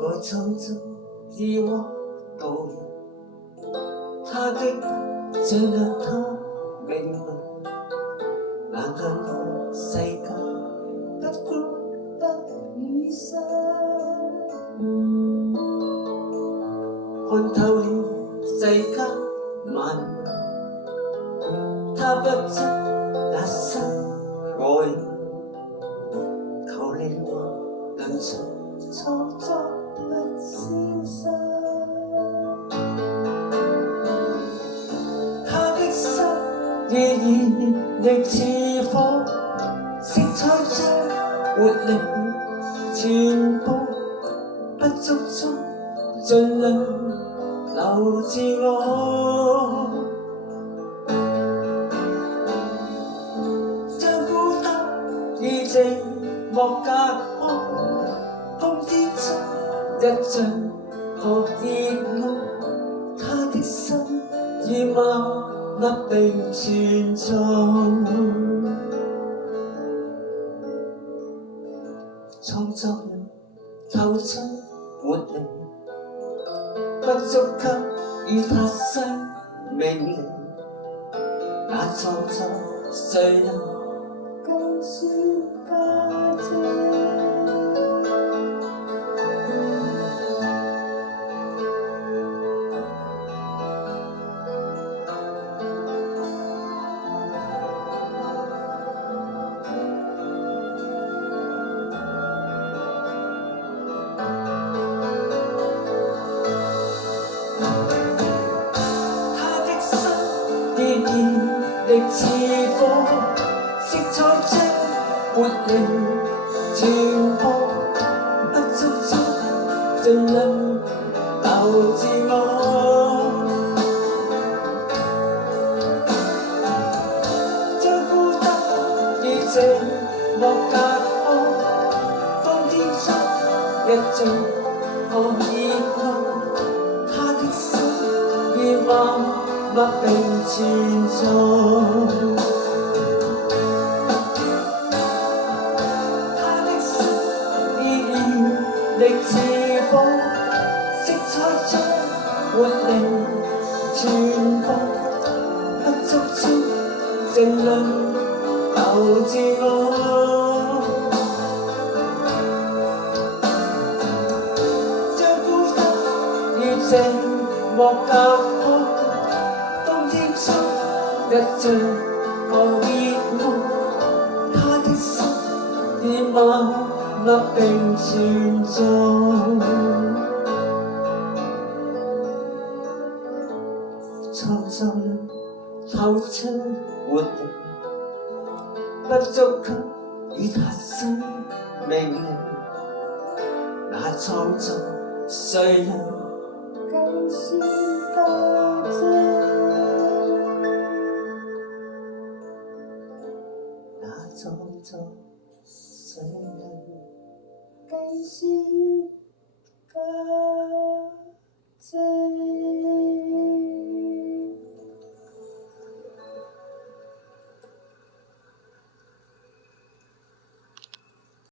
我匆匆以我道遠，他的像日他明亮，眼看我世界不過得與失，看透了世間萬物，他不知那生愛，求你我能從創作不消失。他的心依然亦似火，色彩將活力傳播，不足中盡量留自我，將孤單與寂寞隔開，冬天中一像學熱愛，他的心已默默並存在，創作人透出活力，不足給予他生命力，那創作誰能更算價值？依然亦似火，色彩將活力傳播，不足中盡量留自我，將孤單與寂寞隔開，冬天中一種學熱愛，他的心已默默並存在，他的心依然亦似火，色彩將活力傳播，不足中盡量留自我，將孤單與寂寞隔開，一像學熱愛，他的心已默默並存在，創作人透出活力，不足給予他生命力，那創作誰人更算價值？創作誰人更算